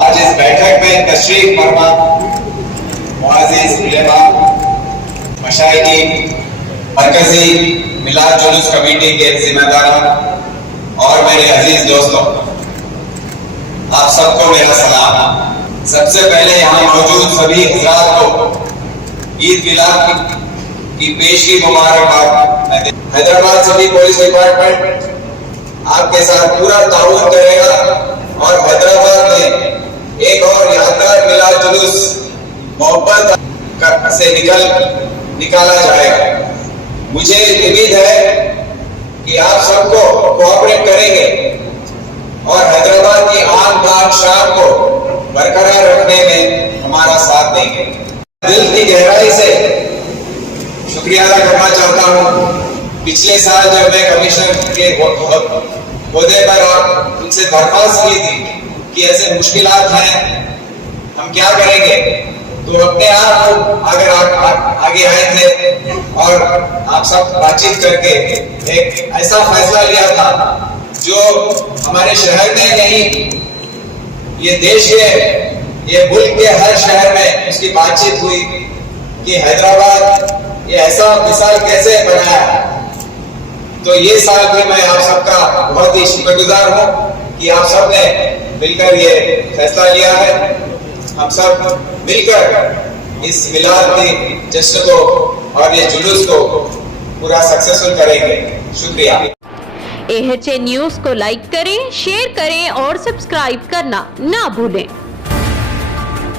आज इस बैठक में तशरीफ फरमा मुअज़्ज़िज़ उलेमा, मशाइखीन, मरकजी मिलाद जुलूस कमेटी के जिम्मेदार और मेरे अजीज दोस्तों, आप सबको मेरा सलाम। सबसे पहले यहाँ मौजूद सभी हज़रात को ईद मिलाद की पेशगी मुबारकबाद। हैदराबाद सिटी पुलिस डिपार्टमेंट आपके साथ पूरा ताउन करेगा और हैदराबाद में एक और यादगार मिलाद जुलूस मोहब्बत से निकाला जाएगा। मुझे उम्मीद है कि आप सबको कोऑपरेट करेंगे और हैदराबाद की आन बान शान को बरकरार रखने में हमारा साथ देंगे। दिल की गहराई से शुक्रिया अदा करना चाहता हूँ। पिछले साल जब मैं कमिश्नर के ओहदे पर और उनसे दरख्वास्त की थी कि ऐसे मुश्किलात हैं, हम क्या करेंगे, तो अपने आप अगर आप आगे आए थे और आप सब बातचीत करके एक ऐसा फैसला लिया था जो हमारे शहर में नहीं, ये देश के, ये मुल्क के हर शहर में उसकी बातचीत हुई कि हैदराबाद ये ऐसा मिसाल कैसे बनाया। तो ये साल भी मैं आप सबका बहुत ही शुक्रगुजार हूँ कि आप सब ने मिलकर ये फैसला लिया है। हम सब मिलकर इस मिलाद के जश्न को और ये जुलूस को पूरा सक्सेसफुल करेंगे। शुक्रिया। AHA न्यूज़ को लाइक करें, शेयर करें और सब्सक्राइब करना ना भूलें।